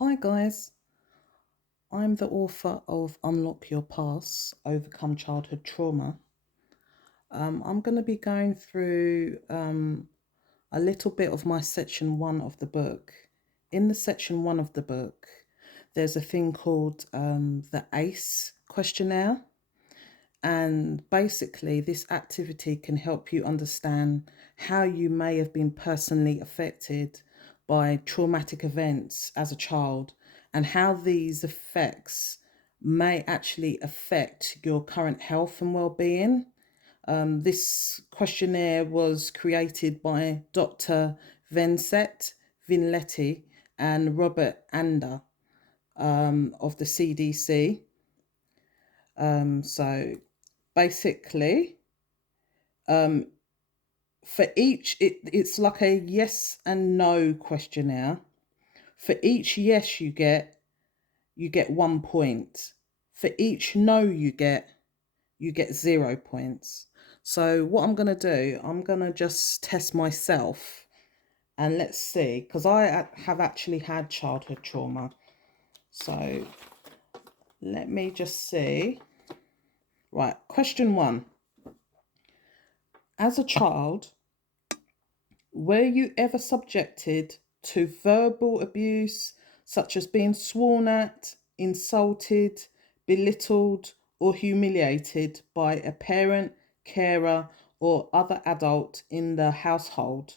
Hi guys, I'm the author of Unlock Your Past, Overcome Childhood Trauma. I'm going to be going through a little bit of my section one of the book. In the section one of the book, there's a thing called the ACE questionnaire. And basically, this activity can help you understand how you may have been personally affected by traumatic events as a child and how these effects may actually affect your current health and well-being. This questionnaire was created by Dr. Vincent Vinletti and Robert Ander of the CDC. So basically, um, for each, it's like a yes and no questionnaire. For each yes you get 1 point. For each no you get 0 points. So what I'm going to do, I'm going to just test myself and let's see, because I have actually had childhood trauma. So let me just see. Right, question one. As a child, were you ever subjected to verbal abuse, such as being sworn at, insulted, belittled, or humiliated by a parent, carer, or other adult in the household?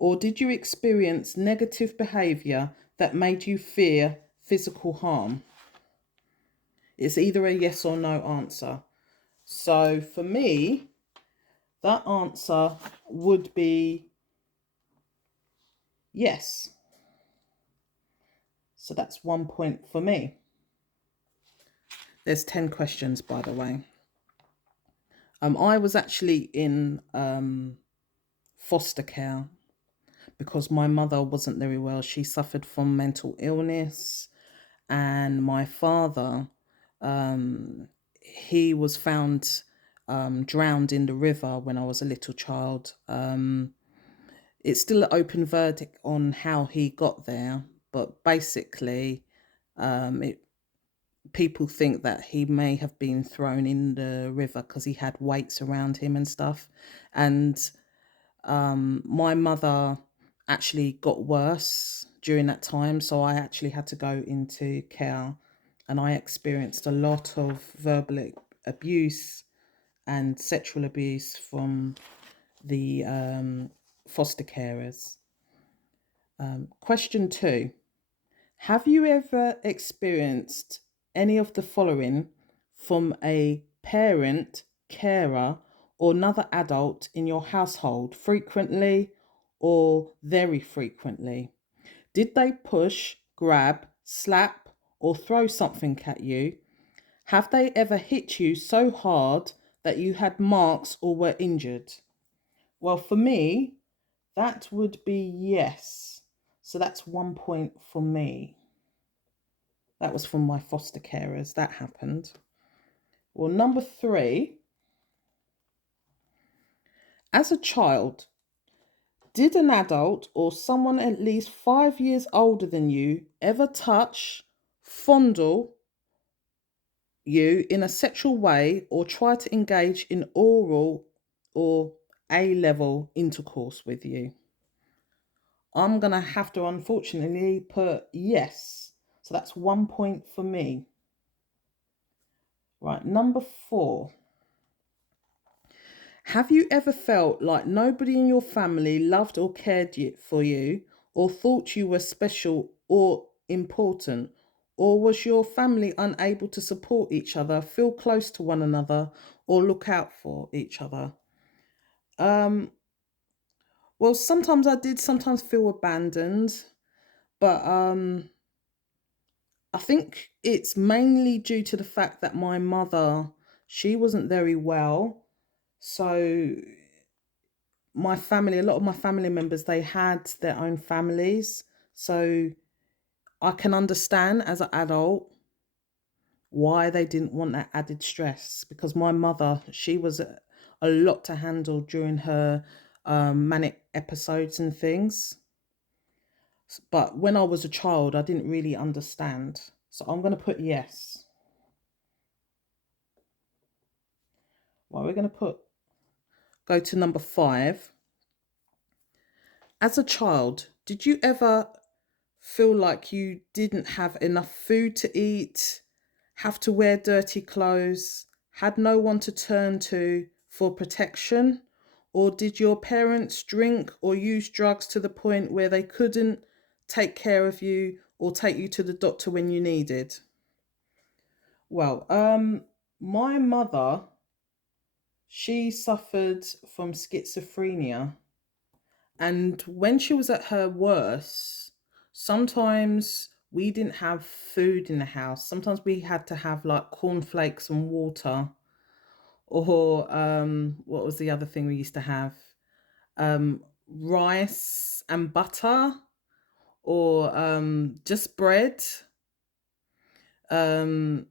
Or did you experience negative behaviour that made you fear physical harm? It's either a yes or no answer. So for me, that answer would be yes. So that's 1 point for me. There's 10 questions, by the way. I was actually in foster care because my mother wasn't very well. She suffered from mental illness, and my father, he was found drowned in the river when I was a little child. It's still an open verdict on how he got there, but basically, it people think that he may have been thrown in the river because he had weights around him and stuff. And my mother actually got worse during that time. So I actually had to go into care and I experienced a lot of verbal abuse and sexual abuse from the foster carers. Question two. Have you ever experienced any of the following from a parent, carer, or another adult in your household frequently or very frequently? Did they push, grab, slap, or throw something at you? Have they ever hit you so hard that you had marks or were injured? Well, for me, that would be yes. So that's 1 point for me. That was from my foster carers. That happened. Well, number three, as a child, did an adult or someone at least 5 years older than you ever touch, fondle you in a sexual way or try to engage in oral or A level intercourse with you? I'm going to have to unfortunately put yes. So that's 1 point for me. Right, number four. Have you ever felt like nobody in your family loved or cared for you or thought you were special or important? Or was your family unable to support each other, feel close to one another, or look out for each other? Um, well, sometimes I did sometimes feel abandoned, but I think it's mainly due to the fact that my mother, she wasn't very well. So my family, a lot of my family members, they had their own families. So I can understand as an adult why they didn't want that added stress, because my mother, she was a lot to handle during her manic episodes and things. But when I was a child, I didn't really understand. So I'm going to put yes. Well, we're going to go to number 5. As a child, did you ever feel like you didn't have enough food to eat, have to wear dirty clothes, had no one to turn to for protection? Or did your parents drink or use drugs to the point where they couldn't take care of you or take you to the doctor when you needed? Well, my mother, she suffered from schizophrenia. And when she was at her worst, sometimes we didn't have food in the house. Sometimes we had to have like cornflakes and water, or what was the other thing we used to have? Rice and butter, or just bread. Um,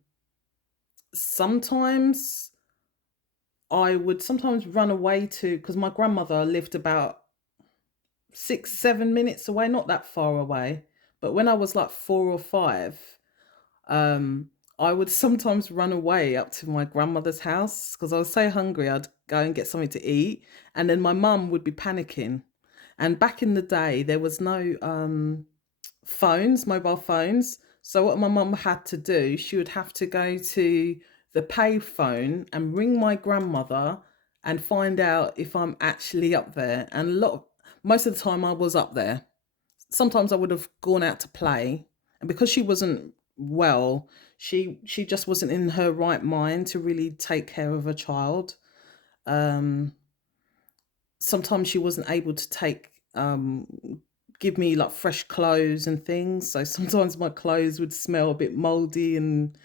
sometimes I would sometimes run away to, because my grandmother lived about 6, 7 minutes away, not that far away. But when I was like 4 or 5, um, I would sometimes run away up to my grandmother's house because I was so hungry. I'd go and get something to eat, and then my mum would be panicking. And back in the day, there was no mobile phones. So what my mum had to do, she would have to go to the pay phone and ring my grandmother and find out if I'm actually up there. And most of the time I was up there. Sometimes I would have gone out to play, and because she wasn't well, she just wasn't in her right mind to really take care of a child. Um, Sometimes she wasn't able to give me like fresh clothes and things. So sometimes my clothes would smell a bit moldy, and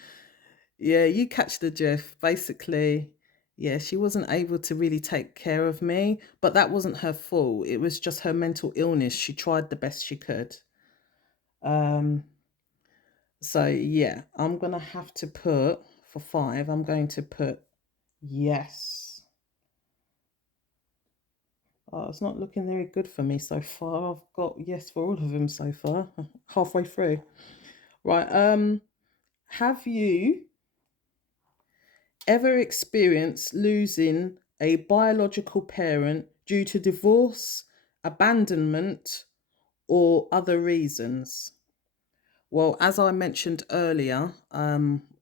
yeah, you catch the drift. Basically, yeah, she wasn't able to really take care of me, but that wasn't her fault. It was just her mental illness. She tried the best she could. Um, so yeah, I'm gonna have to put for 5, I'm going to put yes. Oh, it's not looking very good for me so far. I've got yes for all of them so far. Halfway through. Right, have you ever experienced losing a biological parent due to divorce, abandonment, or other reasons? Well, as I mentioned earlier,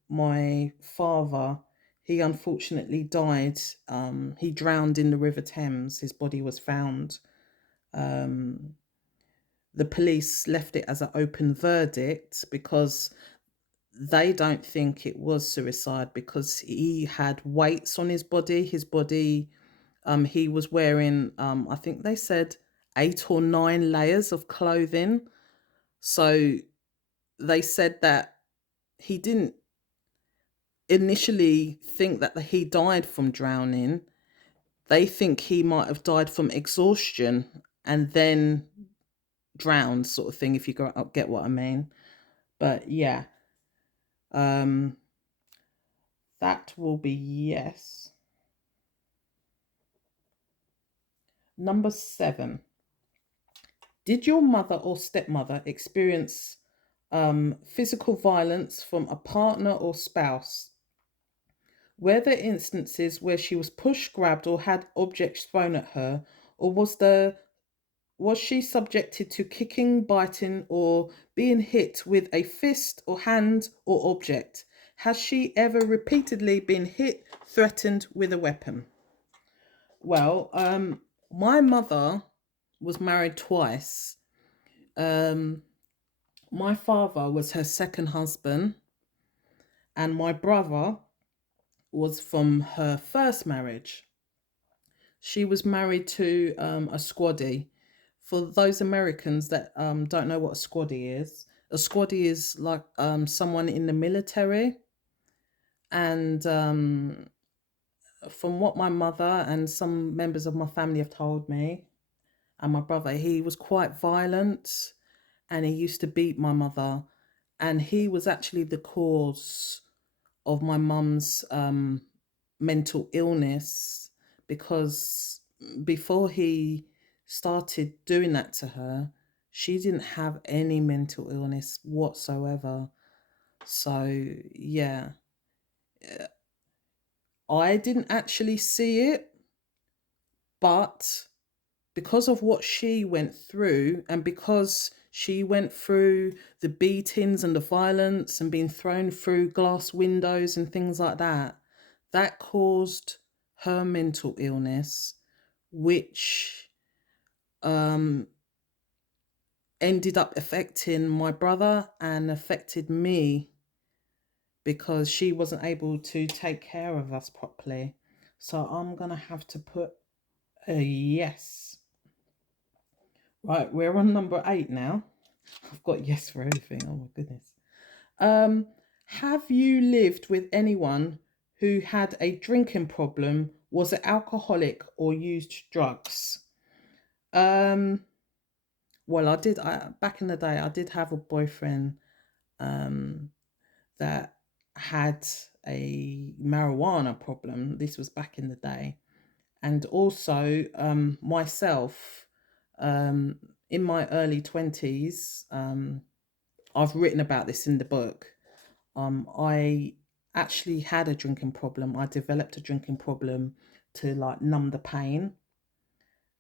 my father, he unfortunately died. He drowned in the River Thames. His body was found. Um, the police left it as an open verdict because they don't think it was suicide because he had weights on his body. He was wearing, I think they said 8 or 9 layers of clothing. So they said that he didn't initially think that he died from drowning. They think he might have died from exhaustion and then drowned, sort of thing, if you get what I mean. But yeah, um, that will be yes. Number 7. Did your mother or stepmother experience physical violence from a partner or spouse? Were there instances where she was pushed, grabbed, or had objects thrown at her, or was she subjected to kicking, biting, or being hit with a fist or hand or object? Has she ever repeatedly been hit, threatened with a weapon? Well, my mother was married twice. Um, my father was her second husband, and my brother was from her first marriage. She was married to a squaddy. For those Americans that don't know what a squaddy is like someone in the military. And from what my mother and some members of my family have told me, and my brother, he was quite violent and he used to beat my mother. And he was actually the cause of my mum's mental illness because before he started doing that to her, She didn't have any mental illness whatsoever. So, yeah, I didn't actually see it, but because of what she went through, and because she went through the beatings and the violence and being thrown through glass windows and things like that, that caused her mental illness, which um, ended up affecting my brother and affected me because she wasn't able to take care of us properly. So I'm going to have to put a yes. Right, we're on number 8 now. I've got yes for everything. Oh my goodness. Have you lived with anyone who had a drinking problem? Was it alcoholic or used drugs? Well, back in the day, I did have a boyfriend that had a marijuana problem. This was back in the day. And also myself, in my early 20s, I've written about this in the book. I actually had a drinking problem. I developed a drinking problem to like numb the pain.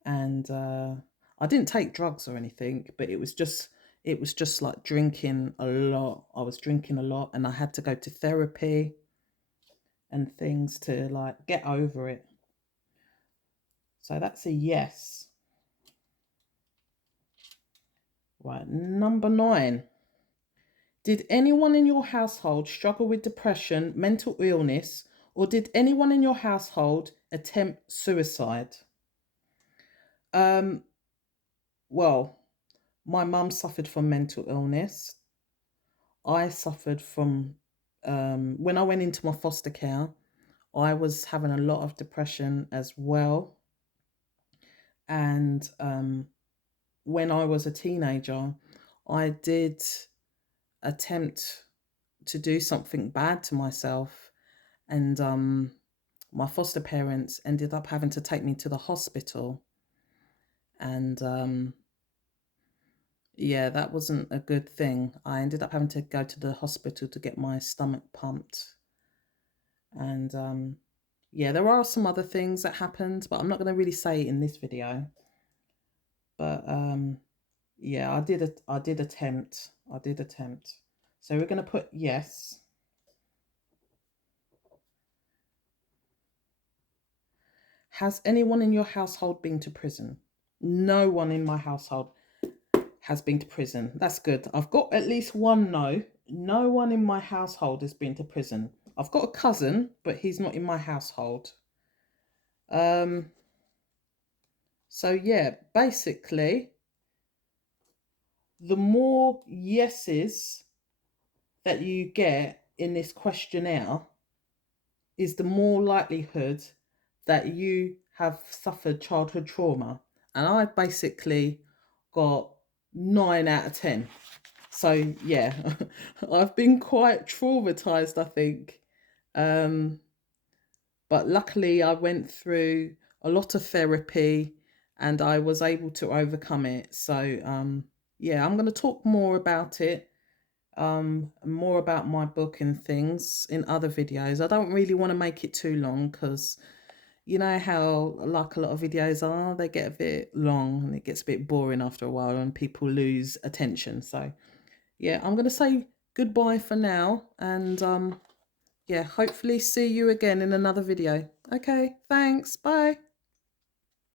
And I didn't take drugs or anything, but it was just like drinking a lot. I was drinking a lot and I had to go to therapy and things to like get over it. So that's a yes. Right, number 9. Did anyone in your household struggle with depression, mental illness, or did anyone in your household attempt suicide? Um, well, my mum suffered from mental illness. I suffered from, when I went into my foster care, I was having a lot of depression as well. And when I was a teenager, I did attempt to do something bad to myself. And my foster parents ended up having to take me to the hospital. And yeah, that wasn't a good thing. I ended up having to go to the hospital to get my stomach pumped. And yeah, there are some other things that happened, but I'm not going to really say it in this video. But yeah, I did attempt. So we're going to put yes. Has anyone in your household been to prison? No one in my household has been to prison. That's good. I've got at least one no. No one in my household has been to prison. I've got a cousin, but he's not in my household. So yeah, basically, the more yeses that you get in this questionnaire is the more likelihood that you have suffered childhood trauma. And I basically got 9 out of 10. So yeah, I've been quite traumatized, I think. But luckily I went through a lot of therapy and I was able to overcome it. So yeah, I'm going to talk more about it, more about my book and things in other videos. I don't really want to make it too long because you know how like a lot of videos are, they get a bit long and it gets a bit boring after a while and people lose attention. So yeah, I'm going to say goodbye for now and yeah, hopefully see you again in another video. Okay, thanks. Bye.